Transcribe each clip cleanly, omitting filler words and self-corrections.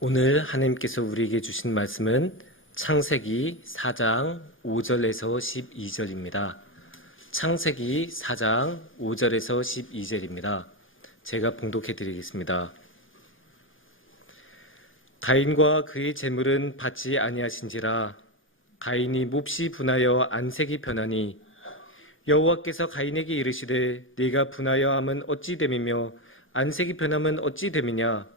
오늘 하나님께서 우리에게 주신 말씀은 창세기 4장 5절에서 12절입니다. 창세기 4장 5절에서 12절입니다. 제가 봉독해 드리겠습니다. 가인과 그의 재물은 받지 아니하신지라. 가인이 몹시 분하여 안색이 변하니 여호와께서 가인에게 이르시되 네가 분하여 함은 어찌 됨이며 안색이 변함은 어찌 됨이냐.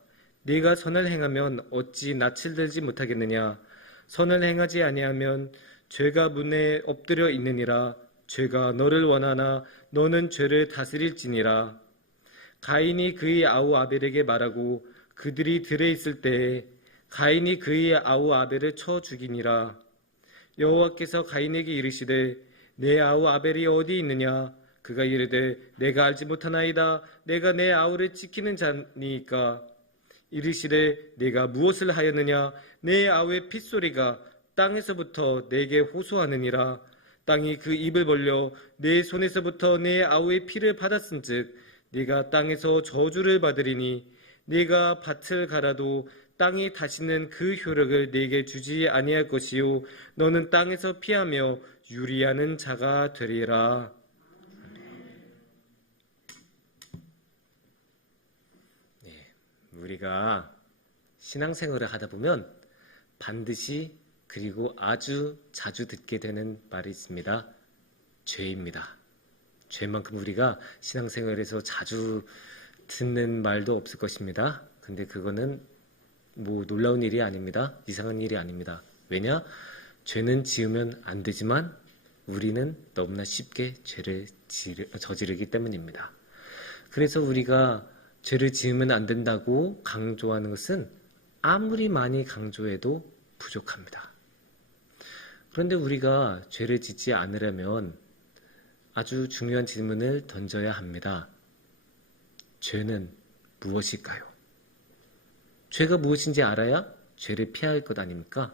네가 선을 행하면 어찌 낯을 들지 못하겠느냐. 선을 행하지 아니하면 죄가 문에 엎드려 있느니라. 죄가 너를 원하나 너는 죄를 다스릴지니라. 가인이 그의 아우 아벨에게 말하고 그들이 들에 있을 때에 가인이 그의 아우 아벨을 쳐 죽이니라. 여호와께서 가인에게 이르시되 내 아우 아벨이 어디 있느냐. 그가 이르되 내가 알지 못하나이다. 내가 내 아우를 지키는 자니까. 이르시되 내가 무엇을 하였느냐. 내 아우의 핏소리가 땅에서부터 내게 호소하느니라. 땅이 그 입을 벌려 내 손에서부터 내 아우의 피를 받았은즉 네가 땅에서 저주를 받으리니 네가 밭을 갈아도 땅이 다시는 그 효력을 네게 주지 아니할 것이요 너는 땅에서 피하며 유리하는 자가 되리라. 우리가 신앙생활을 하다 보면 반드시 그리고 아주 자주 듣게 되는 말이 있습니다. 죄입니다. 죄만큼 우리가 신앙생활에서 자주 듣는 말도 없을 것입니다. 근데 그거는 뭐 놀라운 일이 아닙니다. 이상한 일이 아닙니다. 왜냐? 죄는 지으면 안 되지만 우리는 너무나 쉽게 죄를 저지르기 때문입니다. 그래서 우리가 죄를 지으면 안 된다고 강조하는 것은 아무리 많이 강조해도 부족합니다. 그런데 우리가 죄를 짓지 않으려면 아주 중요한 질문을 던져야 합니다. 죄는 무엇일까요? 죄가 무엇인지 알아야 죄를 피할 것 아닙니까?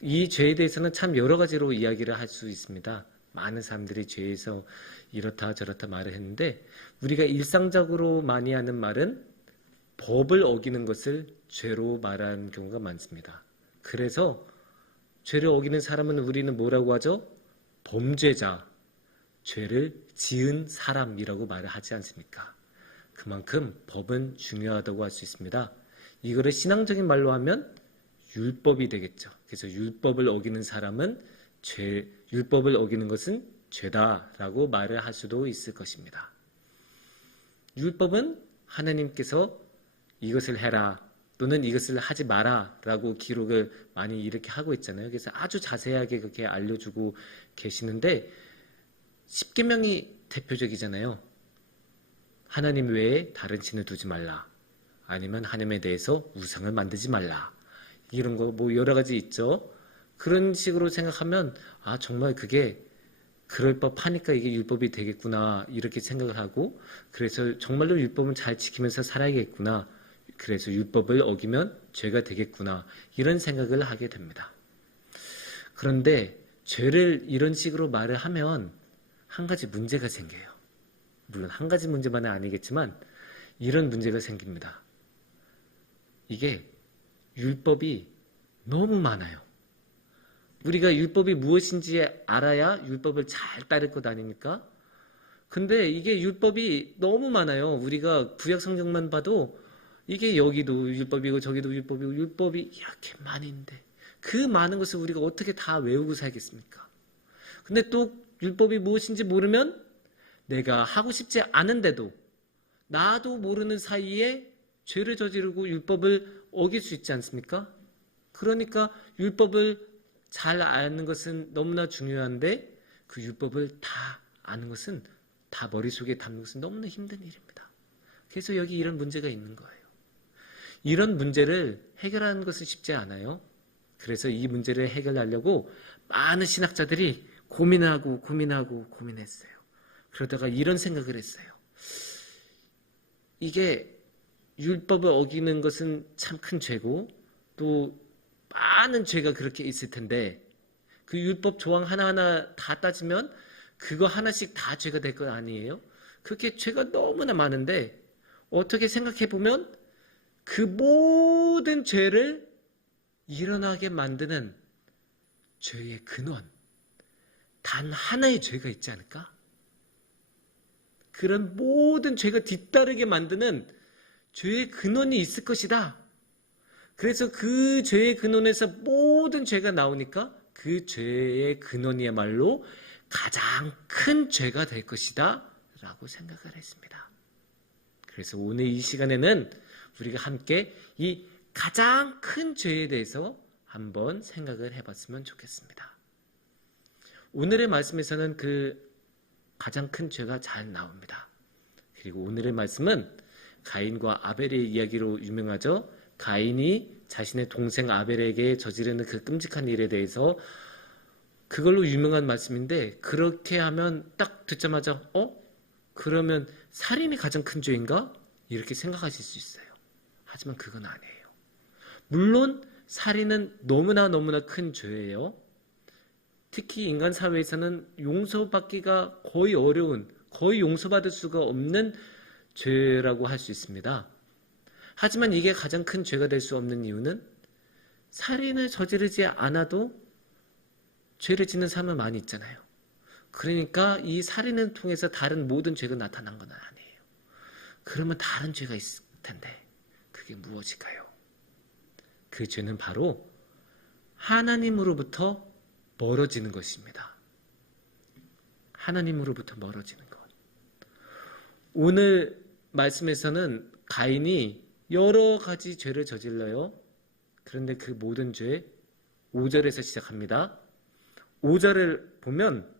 이 죄에 대해서는 참 여러 가지로 이야기를 할 수 있습니다. 많은 사람들이 죄에서 이렇다 저렇다 말을 했는데 우리가 일상적으로 많이 하는 말은 법을 어기는 것을 죄로 말하는 경우가 많습니다. 그래서 죄를 어기는 사람은 우리는 뭐라고 하죠? 범죄자, 죄를 지은 사람이라고 말을 하지 않습니까? 그만큼 법은 중요하다고 할 수 있습니다. 이거를 신앙적인 말로 하면 율법이 되겠죠. 그래서 율법을 어기는 사람은 율법을 어기는 것은 죄다라고 말을 할 수도 있을 것입니다. 율법은 하나님께서 이것을 해라 또는 이것을 하지 마라 라고 기록을 많이 이렇게 하고 있잖아요. 그래서 아주 자세하게 그렇게 알려주고 계시는데 십계명이 대표적이잖아요. 하나님 외에 다른 신을 두지 말라. 아니면 하나님에 대해서 우상을 만들지 말라. 이런 거 뭐 여러 가지 있죠. 그런 식으로 생각하면 아 정말 그게 그럴 법하니까 이게 율법이 되겠구나 이렇게 생각을 하고 그래서 정말로 율법은 잘 지키면서 살아야겠구나. 그래서 율법을 어기면 죄가 되겠구나 이런 생각을 하게 됩니다. 그런데 죄를 이런 식으로 말을 하면 한 가지 문제가 생겨요. 물론 한 가지 문제만은 아니겠지만 이런 문제가 생깁니다. 이게 율법이 너무 많아요. 우리가 율법이 무엇인지 알아야 율법을 잘 따를 것 아닙니까? 근데 이게 율법이 너무 많아요. 우리가 구약 성경만 봐도 이게 여기도 율법이고 저기도 율법이고 율법이 이렇게 많이 있는데 그 많은 것을 우리가 어떻게 다 외우고 살겠습니까? 근데 또 율법이 무엇인지 모르면 내가 하고 싶지 않은데도 나도 모르는 사이에 죄를 저지르고 율법을 어길 수 있지 않습니까? 그러니까 율법을 잘 아는 것은 너무나 중요한데 그 율법을 다 아는 것은 다 머릿속에 담는 것은 너무나 힘든 일입니다. 그래서 여기 이런 문제가 있는 거예요. 이런 문제를 해결하는 것은 쉽지 않아요. 그래서 이 문제를 해결하려고 많은 신학자들이 고민했어요. 그러다가 이런 생각을 했어요. 이게 율법을 어기는 것은 참 큰 죄고 또 많은 죄가 그렇게 있을 텐데 그 율법 조항 하나하나 다 따지면 그거 하나씩 다 죄가 될 거 아니에요? 그렇게 죄가 너무나 많은데 어떻게 생각해 보면 그 모든 죄를 일어나게 만드는 죄의 근원, 단 하나의 죄가 있지 않을까? 그런 모든 죄가 뒤따르게 만드는 죄의 근원이 있을 것이다. 그래서 그 죄의 근원에서 모든 죄가 나오니까 그 죄의 근원이야말로 가장 큰 죄가 될 것이다 라고 생각을 했습니다. 그래서 오늘 이 시간에는 우리가 함께 이 가장 큰 죄에 대해서 한번 생각을 해봤으면 좋겠습니다. 오늘의 말씀에서는 그 가장 큰 죄가 잘 나옵니다. 그리고 오늘의 말씀은 가인과 아벨의 이야기로 유명하죠. 가인이 자신의 동생 아벨에게 저지르는 그 끔찍한 일에 대해서 그걸로 유명한 말씀인데, 그렇게 하면 딱 듣자마자 그러면 살인이 가장 큰 죄인가? 이렇게 생각하실 수 있어요. 하지만 그건 아니에요. 물론 살인은 너무나 큰 죄예요. 특히 인간 사회에서는 용서받기가 거의 어려운, 거의 용서받을 수가 없는 죄라고 할 수 있습니다. 하지만 이게 가장 큰 죄가 될 수 없는 이유는 살인을 저지르지 않아도 죄를 짓는 사람은 많이 있잖아요. 그러니까 이 살인을 통해서 다른 모든 죄가 나타난 건 아니에요. 그러면 다른 죄가 있을 텐데 그게 무엇일까요? 그 죄는 바로 하나님으로부터 멀어지는 것입니다. 하나님으로부터 멀어지는 것. 오늘 말씀에서는 가인이 여러 가지 죄를 저질러요. 그런데 그 모든 죄 5절에서 시작합니다. 5절을 보면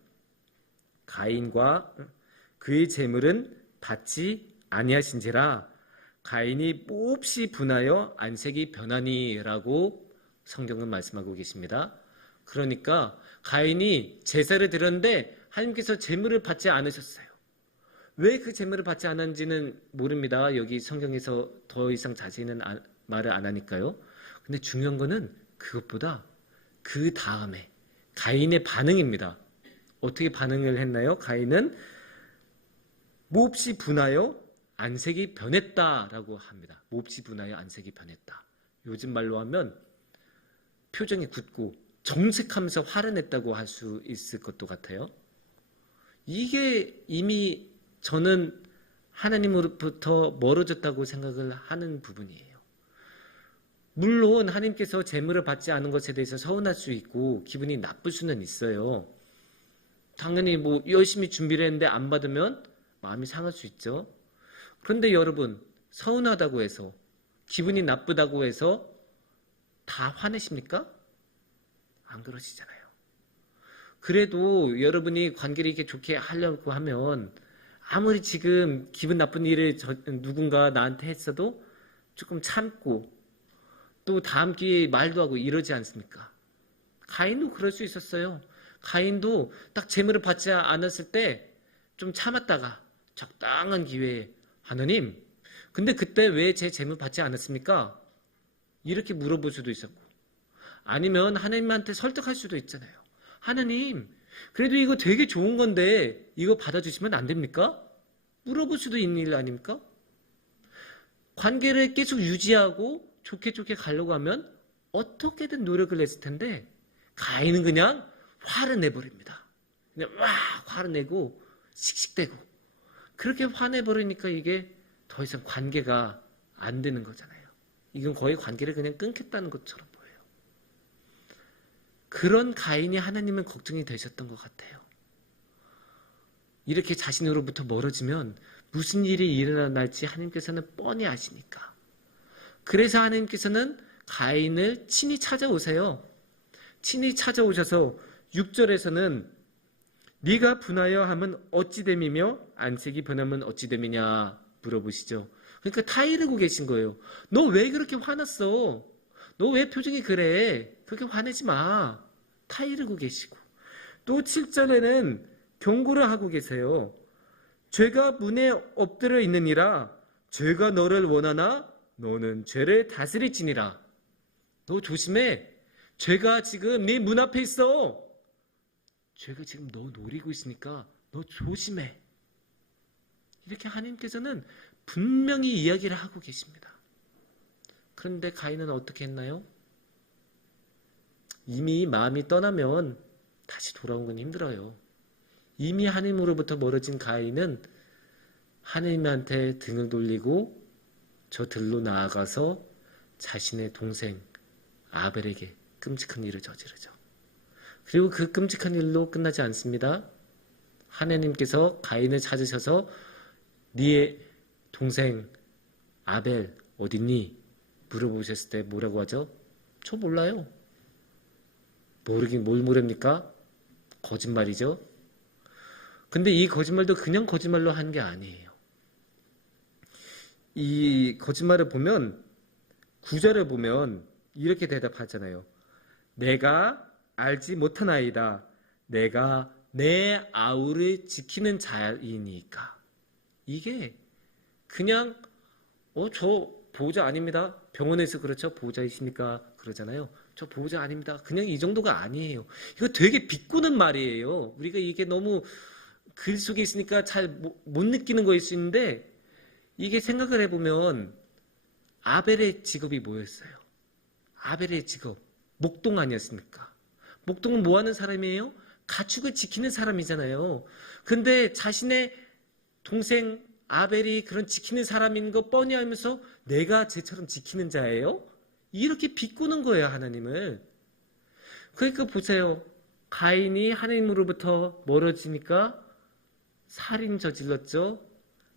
가인과 그의 재물은 받지 아니하신지라 가인이 몹시 분하여 안색이 변하니라고 성경은 말씀하고 계십니다. 그러니까 가인이 제사를 드렸는데 하나님께서 재물을 받지 않으셨어요. 왜 그 재물을 받지 않았는지는 모릅니다. 여기 성경에서 더 이상 자세히는 말을 안 하니까요. 근데 중요한 거는 그것보다 그 다음에 가인의 반응입니다. 어떻게 반응을 했나요? 가인은 몹시 분하여 안색이 변했다라고 합니다. 몹시 분하여 안색이 변했다. 요즘 말로 하면 표정이 굳고 정색하면서 화를 냈다고 할 수 있을 것도 같아요. 이게 이미 저는 하나님으로부터 멀어졌다고 생각을 하는 부분이에요. 물론 하나님께서 재물을 받지 않은 것에 대해서 서운할 수 있고 기분이 나쁠 수는 있어요. 당연히 열심히 준비를 했는데 안 받으면 마음이 상할 수 있죠. 그런데 여러분, 서운하다고 해서 기분이 나쁘다고 해서 다 화내십니까? 안 그러시잖아요. 그래도 여러분이 관계를 이렇게 좋게 하려고 하면 아무리 지금 기분 나쁜 일을 누군가 나한테 했어도 조금 참고 또 다음 기회에 말도 하고 이러지 않습니까? 가인도 그럴 수 있었어요. 가인도 딱 재물을 받지 않았을 때 좀 참았다가 적당한 기회에 하나님, 근데 그때 왜 제 재물 받지 않았습니까? 이렇게 물어볼 수도 있었고, 아니면 하나님한테 설득할 수도 있잖아요. 하나님, 그래도 이거 되게 좋은 건데 이거 받아주시면 안 됩니까? 물어볼 수도 있는 일 아닙니까? 관계를 계속 유지하고 좋게 가려고 하면 어떻게든 노력을 했을 텐데 가인은 그냥 화를 내버립니다. 그냥 막 화를 내고 씩씩대고 그렇게 화내버리니까 이게 더 이상 관계가 안 되는 거잖아요. 이건 거의 관계를 그냥 끊겠다는 것처럼 보여요. 그런 가인이 하나님은 걱정이 되셨던 것 같아요. 이렇게 자신으로부터 멀어지면 무슨 일이 일어날지 하나님께서는 뻔히 아시니까. 그래서 하나님께서는 가인을 친히 찾아오세요. 친히 찾아오셔서 6절에서는 네가 분하여 하면 어찌 됨이며 안색이 변하면 어찌 됨이냐 물어보시죠. 그러니까 타이르고 계신 거예요. 너 왜 그렇게 화났어? 너 왜 표정이 그래? 그렇게 화내지 마. 타이르고 계시고. 또 7절에는 경고를 하고 계세요. 죄가 문에 엎드려 있느니라. 죄가 너를 원하나 너는 죄를 다스릴지니라. 너 조심해. 죄가 지금 네 문 앞에 있어. 죄가 지금 너 노리고 있으니까 너 조심해. 이렇게 하나님께서는 분명히 이야기를 하고 계십니다. 그런데 가인은 어떻게 했나요? 이미 마음이 떠나면 다시 돌아온 건 힘들어요. 이미 하나님으로부터 멀어진 가인은 하나님한테 등을 돌리고 저 들로 나아가서 자신의 동생 아벨에게 끔찍한 일을 저지르죠. 그리고 그 끔찍한 일로 끝나지 않습니다. 하나님께서 가인을 찾으셔서 네 동생 아벨 어딨니? 물어보셨을 때 뭐라고 하죠? 저 몰라요. 모르긴 뭘 모릅니까? 거짓말이죠. 근데 이 거짓말도 그냥 거짓말로 한 게 아니에요. 이 거짓말을 보면 9절을 보면 이렇게 대답하잖아요. 내가 알지 못하나이다. 내가 내 아우를 지키는 자이니까. 이게 그냥 저 보호자 아닙니다. 병원에서 그렇죠. 보호자이십니까? 그러잖아요. 저 보호자 아닙니다. 그냥 이 정도가 아니에요. 이거 되게 비꼬는 말이에요. 우리가 이게 너무 글 속에 있으니까 잘 못 느끼는 거일 수 있는데 이게 생각을 해보면 아벨의 직업이 뭐였어요? 아벨의 직업 목동 아니었습니까? 목동은 뭐 하는 사람이에요? 가축을 지키는 사람이잖아요. 근데 자신의 동생 아벨이 그런 지키는 사람인 거 뻔히 알면서 내가 쟤처럼 지키는 자예요? 이렇게 비꼬는 거예요, 하나님을. 그러니까 보세요. 가인이 하나님으로부터 멀어지니까 살인 저질렀죠.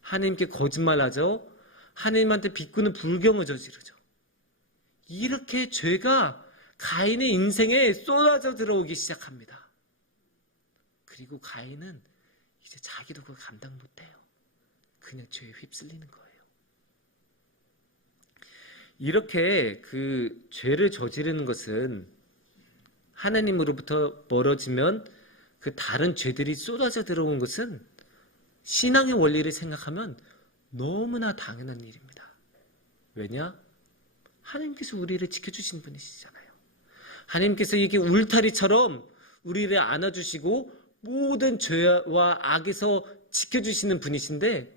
하나님께 거짓말하죠. 하나님한테 비꼬는 불경을 저지르죠. 이렇게 죄가 가인의 인생에 쏟아져 들어오기 시작합니다. 그리고 가인은 이제 자기도 그걸 감당 못해요. 그냥 죄에 휩쓸리는 거예요. 이렇게 그 죄를 저지르는 것은 하나님으로부터 멀어지면 그 다른 죄들이 쏟아져 들어온 것은 신앙의 원리를 생각하면 너무나 당연한 일입니다. 왜냐? 하나님께서 우리를 지켜주신 분이시잖아요. 하나님께서 이게 울타리처럼 우리를 안아주시고 모든 죄와 악에서 지켜주시는 분이신데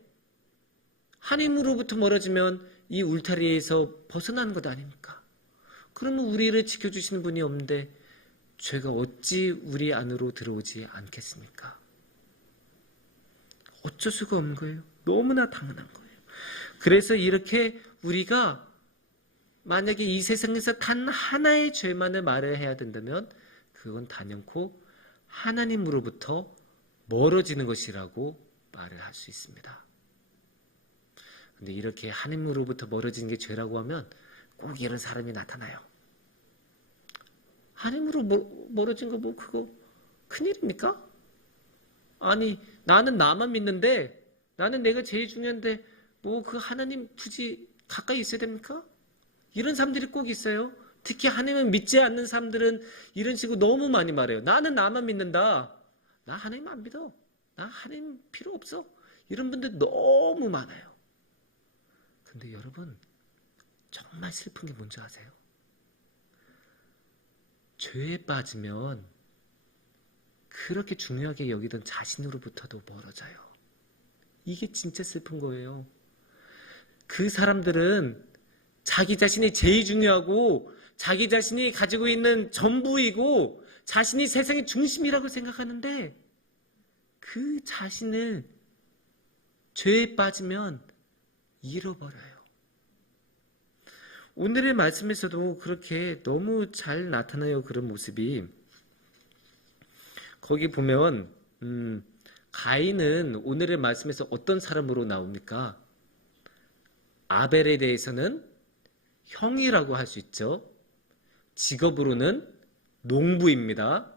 하나님으로부터 멀어지면 이 울타리에서 벗어나는 것 아닙니까? 그러면 우리를 지켜주시는 분이 없는데 죄가 어찌 우리 안으로 들어오지 않겠습니까? 어쩔 수가 없는 거예요. 너무나 당연한 거예요. 그래서 이렇게 우리가 만약에 이 세상에서 단 하나의 죄만을 말을 해야 된다면 그건 단연코 하나님으로부터 멀어지는 것이라고 말을 할 수 있습니다. 근데 이렇게 하나님으로부터 멀어지는 게 죄라고 하면 꼭 이런 사람이 나타나요. 하나님으로 멀어진 거 뭐 그거 큰일입니까? 아니 나는 나만 믿는데 나는 내가 제일 중요한데 뭐 그 하나님 굳이 가까이 있어야 됩니까? 이런 사람들이 꼭 있어요. 특히 하나님을 믿지 않는 사람들은 이런 식으로 너무 많이 말해요. 나는 나만 믿는다. 나 하나님 안 믿어. 나 하나님 필요 없어. 이런 분들 너무 많아요. 근데 여러분 정말 슬픈 게 뭔지 아세요? 죄에 빠지면 그렇게 중요하게 여기던 자신으로부터도 멀어져요. 이게 진짜 슬픈 거예요. 그 사람들은 자기 자신이 제일 중요하고 자기 자신이 가지고 있는 전부이고 자신이 세상의 중심이라고 생각하는데 그 자신을 죄에 빠지면 잃어버려요. 오늘의 말씀에서도 그렇게 너무 잘 나타나요. 그런 모습이. 거기 보면 가인은 오늘의 말씀에서 어떤 사람으로 나옵니까? 아벨에 대해서는 형이라고 할 수 있죠. 직업으로는 농부입니다.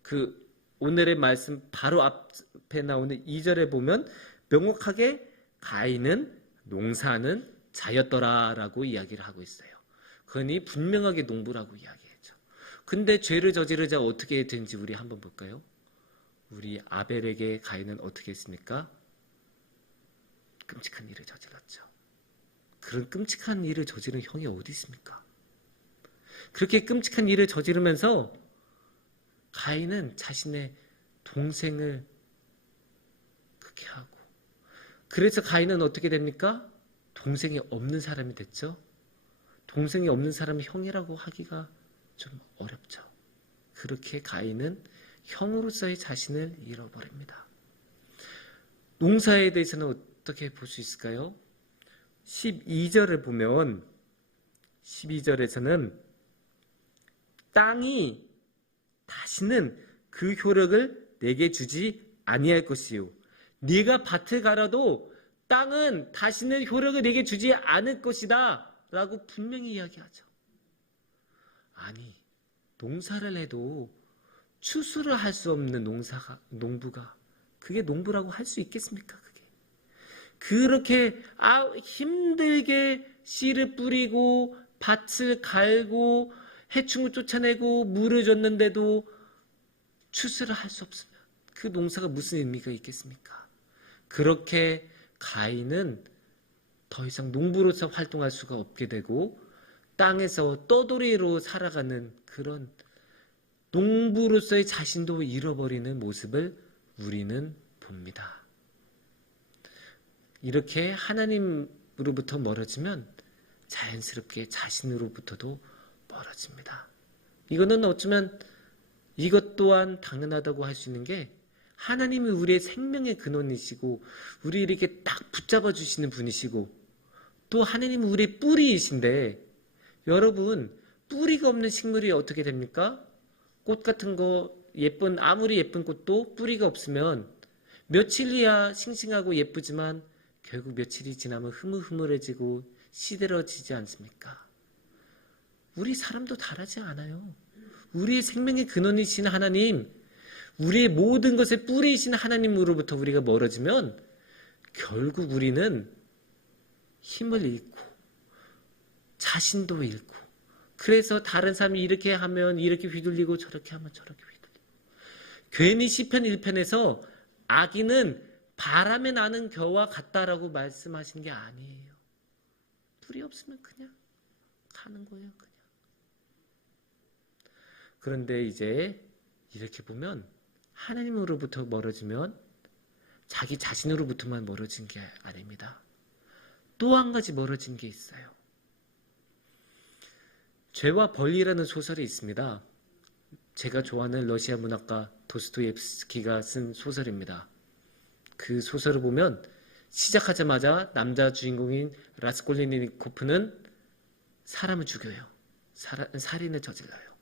그 오늘의 말씀 바로 앞에 나오는 2절에 보면 명확하게 가인은 농사하는 자였더라라고 이야기를 하고 있어요. 그러니 분명하게 농부라고 이야기했죠. 근데 죄를 저지르자 어떻게 된지 우리 한번 볼까요? 우리 아벨에게 가인은 어떻게 했습니까? 끔찍한 일을 저질렀죠. 그런 끔찍한 일을 저지른 형이 어디 있습니까? 그렇게 끔찍한 일을 저지르면서 가인은 자신의 동생을 그렇게 하고 그래서 가인은 어떻게 됩니까? 동생이 없는 사람이 됐죠. 동생이 없는 사람이 형이라고 하기가 좀 어렵죠. 그렇게 가인은 형으로서의 자신을 잃어버립니다. 농사에 대해서는 어떻게 볼 수 있을까요? 12절을 보면 12절에서는 땅이 다시는 그 효력을 내게 주지 아니할 것이요 네가 밭을 갈아도 땅은 다시는 효력을 내게 주지 않을 것이다 라고 분명히 이야기하죠. 아니, 농사를 해도 추수를 할 수 없는 농부가 그게 농부라고 할 수 있겠습니까? 그렇게 힘들게 씨를 뿌리고 밭을 갈고 해충을 쫓아내고 물을 줬는데도 추수를 할 수 없으면 그 농사가 무슨 의미가 있겠습니까? 그렇게 가인은 더 이상 농부로서 활동할 수가 없게 되고 땅에서 떠돌이로 살아가는 그런 농부로서의 자신도 잃어버리는 모습을 우리는 봅니다. 이렇게 하나님으로부터 멀어지면 자연스럽게 자신으로부터도 멀어집니다. 이거는 어쩌면 이것 또한 당연하다고 할 수 있는 게 하나님이 우리의 생명의 근원이시고 우리 이렇게 딱 붙잡아 주시는 분이시고 또 하나님은 우리의 뿌리이신데 여러분 뿌리가 없는 식물이 어떻게 됩니까? 꽃 같은 거 아무리 예쁜 꽃도 뿌리가 없으면 며칠이야 싱싱하고 예쁘지만 결국 며칠이 지나면 흐물흐물해지고 시들어지지 않습니까? 우리 사람도 다르지 않아요. 우리의 생명의 근원이신 하나님, 우리의 모든 것의 뿌리이신 하나님으로부터 우리가 멀어지면 결국 우리는 힘을 잃고 자신도 잃고 그래서 다른 사람이 이렇게 하면 이렇게 휘둘리고 저렇게 하면 저렇게 휘둘리고 괜히 시편 1편에서 악인은 바람에 나는 겨와 같다라고 말씀하신 게 아니에요. 뿌리 없으면 그냥 가는 거예요. 그냥. 그런데 이제 이렇게 보면 하나님으로부터 멀어지면 자기 자신으로부터만 멀어진 게 아닙니다. 또 한 가지 멀어진 게 있어요. 죄와 벌이라는 소설이 있습니다. 제가 좋아하는 러시아 문학가 도스토옙스키가 쓴 소설입니다. 그 소설을 보면 시작하자마자 남자 주인공인 라스콜리니코프는 사람을 죽여요. 살인을 저질러요.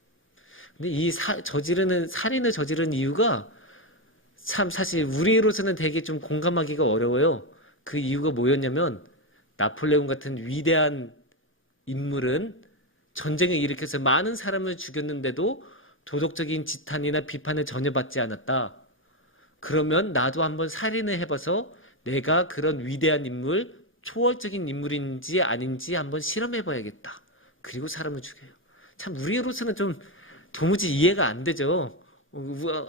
근데 이 살인을 저지른 이유가 참 사실 우리로서는 되게 좀 공감하기가 어려워요. 그 이유가 뭐였냐면 나폴레옹 같은 위대한 인물은 전쟁을 일으켜서 많은 사람을 죽였는데도 도덕적인 지탄이나 비판을 전혀 받지 않았다. 그러면 나도 한번 살인을 해봐서 내가 그런 위대한 인물, 초월적인 인물인지 아닌지 한번 실험해봐야겠다. 그리고 사람을 죽여요. 참 우리로서는 좀 도무지 이해가 안 되죠.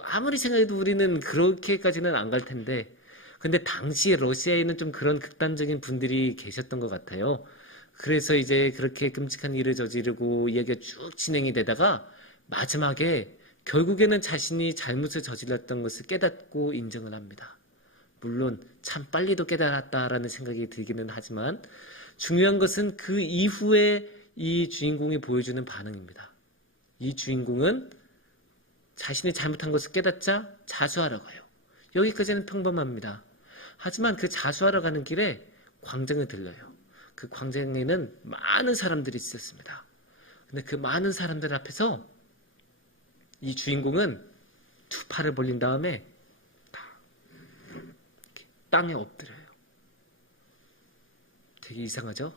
아무리 생각해도 우리는 그렇게까지는 안 갈 텐데 근데 당시에 러시아에는 좀 그런 극단적인 분들이 계셨던 것 같아요. 그래서 이제 그렇게 끔찍한 일을 저지르고 이야기가 쭉 진행이 되다가 마지막에 결국에는 자신이 잘못을 저질렀던 것을 깨닫고 인정을 합니다. 물론 참 빨리도 깨달았다라는 생각이 들기는 하지만 중요한 것은 그 이후에 이 주인공이 보여주는 반응입니다. 이 주인공은 자신이 잘못한 것을 깨닫자 자수하러 가요. 여기까지는 평범합니다. 하지만 그 자수하러 가는 길에 광장을 들러요. 그 광장에는 많은 사람들이 있었습니다. 근데 그 많은 사람들 앞에서 이 주인공은 두 팔을 벌린 다음에 땅에 엎드려요. 되게 이상하죠?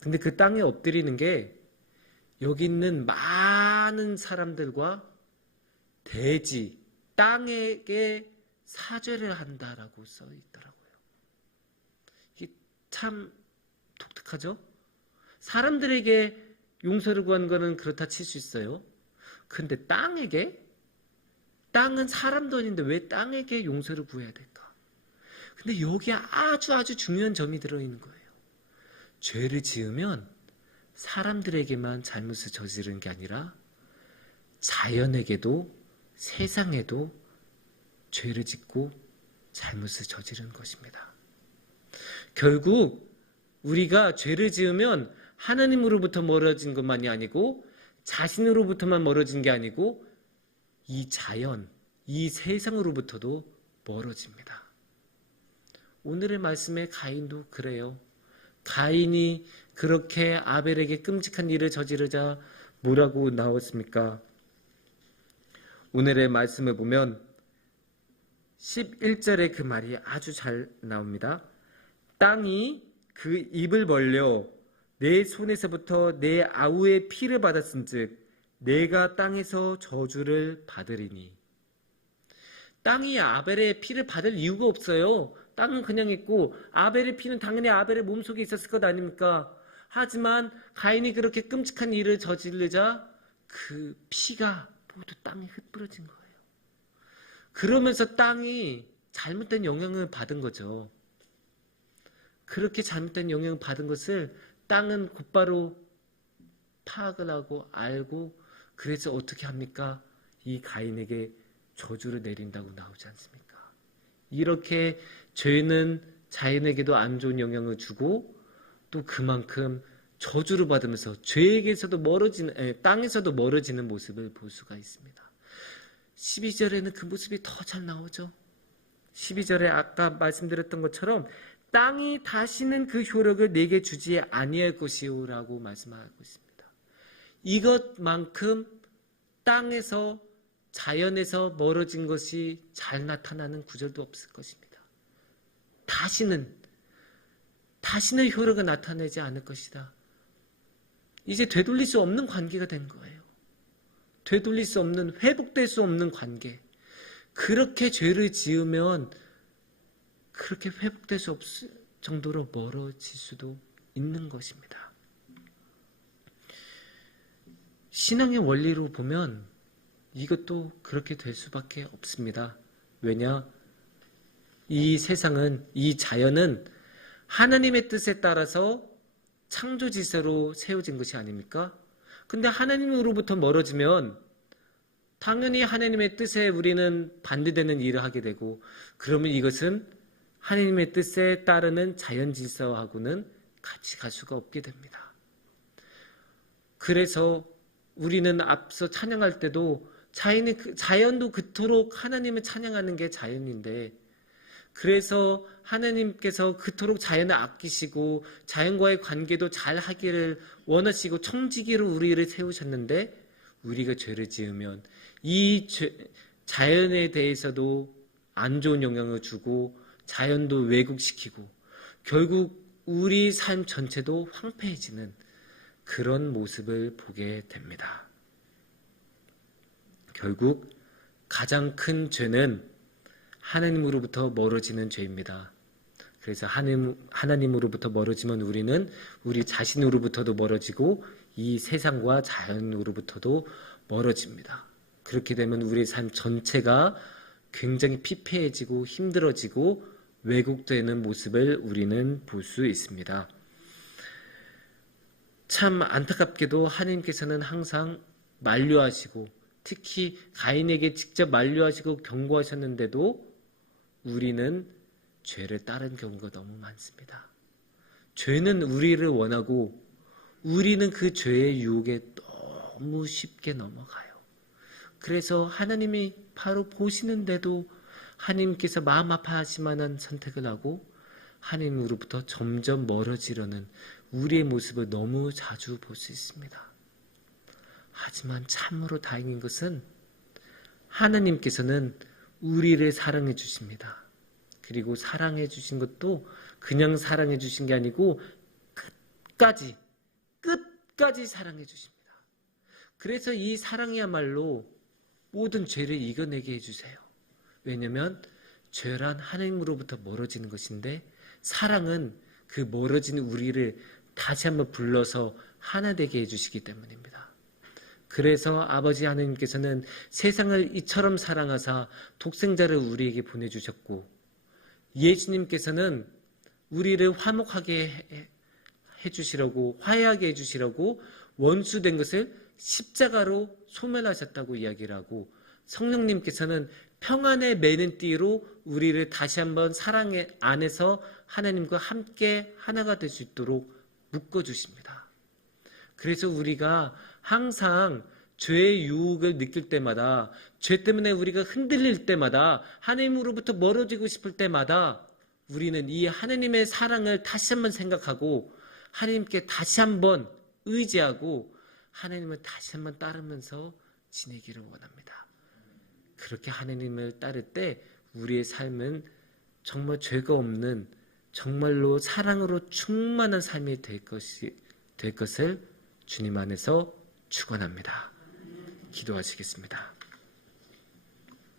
근데 그 땅에 엎드리는 게 여기 있는 많은 사람들과 대지, 땅에게 사죄를 한다라고 써 있더라고요. 이게 참 독특하죠? 사람들에게 용서를 구한 거는 그렇다 칠 수 있어요. 근데 땅에게? 땅은 사람도 아닌데 왜 땅에게 용서를 구해야 될까? 근데 여기에 아주 중요한 점이 들어있는 거예요. 죄를 지으면 사람들에게만 잘못을 저지르는 게 아니라 자연에게도 세상에도 죄를 짓고 잘못을 저지르는 것입니다. 결국 우리가 죄를 지으면 하나님으로부터 멀어진 것만이 아니고 자신으로부터만 멀어진 게 아니고 이 자연, 이 세상으로부터도 멀어집니다. 오늘의 말씀에 가인도 그래요. 가인이 그렇게 아벨에게 끔찍한 일을 저지르자 뭐라고 나왔습니까? 오늘의 말씀을 보면 11절에 그 말이 아주 잘 나옵니다. 땅이 그 입을 벌려 내 손에서부터 내 아우의 피를 받았은즉 내가 땅에서 저주를 받으리니. 땅이 아벨의 피를 받을 이유가 없어요. 땅은 그냥 있고 아벨의 피는 당연히 아벨의 몸속에 있었을 것 아닙니까? 하지만 가인이 그렇게 끔찍한 일을 저지르자 그 피가 모두 땅에 흩뿌려진 거예요. 그러면서 땅이 잘못된 영향을 받은 거죠. 그렇게 잘못된 영향을 받은 것을 땅은 곧바로 파악을 하고 알고 그래서 어떻게 합니까? 이 가인에게 저주를 내린다고 나오지 않습니까? 이렇게 죄는 자연에게도 안 좋은 영향을 주고 또 그만큼 저주를 받으면서 죄에게서도 땅에서도 멀어지는 모습을 볼 수가 있습니다. 12절에는 그 모습이 더 잘 나오죠. 12절에 아까 말씀드렸던 것처럼 땅이 다시는 그 효력을 내게 주지 아니할 것이요 라고 말씀하고 있습니다. 이것만큼 땅에서 자연에서 멀어진 것이 잘 나타나는 구절도 없을 것입니다. 다시는 효력을 나타내지 않을 것이다. 이제 되돌릴 수 없는 관계가 된 거예요. 되돌릴 수 없는, 회복될 수 없는 관계. 그렇게 죄를 지으면 그렇게 회복될 수 없을 정도로 멀어질 수도 있는 것입니다. 신앙의 원리로 보면 이것도 그렇게 될 수밖에 없습니다. 왜냐? 이 세상은, 이 자연은 하나님의 뜻에 따라서 창조지세로 세워진 것이 아닙니까? 근데 하나님으로부터 멀어지면 당연히 하나님의 뜻에 우리는 반대되는 일을 하게 되고 그러면 이것은 하나님의 뜻에 따르는 자연 질서하고는 같이 갈 수가 없게 됩니다. 그래서 우리는 앞서 찬양할 때도 자연도 그토록 하나님을 찬양하는 게 자연인데 그래서 하나님께서 그토록 자연을 아끼시고 자연과의 관계도 잘 하기를 원하시고 청지기로 우리를 세우셨는데 우리가 죄를 지으면 이 자연에 대해서도 안 좋은 영향을 주고 자연도 왜곡시키고 결국 우리 삶 전체도 황폐해지는 그런 모습을 보게 됩니다. 결국 가장 큰 죄는 하나님으로부터 멀어지는 죄입니다. 그래서 하나님으로부터 멀어지면 우리는 우리 자신으로부터도 멀어지고 이 세상과 자연으로부터도 멀어집니다. 그렇게 되면 우리의 삶 전체가 굉장히 피폐해지고 힘들어지고 왜곡되는 모습을 우리는 볼 수 있습니다. 참 안타깝게도 하나님께서는 항상 만류하시고 특히 가인에게 직접 만류하시고 경고하셨는데도 우리는 죄를 따른 경우가 너무 많습니다. 죄는 우리를 원하고 우리는 그 죄의 유혹에 너무 쉽게 넘어가요. 그래서 하나님이 바로 보시는데도 하나님께서 마음 아파하실 만한 선택을 하고 하나님으로부터 점점 멀어지려는 우리의 모습을 너무 자주 볼 수 있습니다. 하지만 참으로 다행인 것은 하나님께서는 우리를 사랑해 주십니다. 그리고 사랑해 주신 것도 그냥 사랑해 주신 게 아니고 끝까지 사랑해 주십니다. 그래서 이 사랑이야말로 모든 죄를 이겨내게 해주세요. 왜냐하면 죄란 하나님으로부터 멀어지는 것인데 사랑은 그 멀어지는 우리를 다시 한번 불러서 하나 되게 해주시기 때문입니다. 그래서 아버지 하나님께서는 세상을 이처럼 사랑하사 독생자를 우리에게 보내주셨고 예수님께서는 우리를 화목하게 해주시려고 화해하게 해주시려고 원수된 것을 십자가로 소멸하셨다고 이야기를 하고 성령님께서는 평안의 매는 띠로 우리를 다시 한번 사랑 안에서 하나님과 함께 하나가 될 수 있도록 묶어주십니다. 그래서 우리가 항상 죄의 유혹을 느낄 때마다, 죄 때문에 우리가 흔들릴 때마다, 하나님으로부터 멀어지고 싶을 때마다 우리는 이 하나님의 사랑을 다시 한번 생각하고 하나님께 다시 한번 의지하고 하나님을 다시 한번 따르면서 지내기를 원합니다. 그렇게 하나님을 따를 때 우리의 삶은 정말 죄가 없는, 정말로 사랑으로 충만한 삶이 될 것을 주님 안에서 축원합니다. 기도하시겠습니다.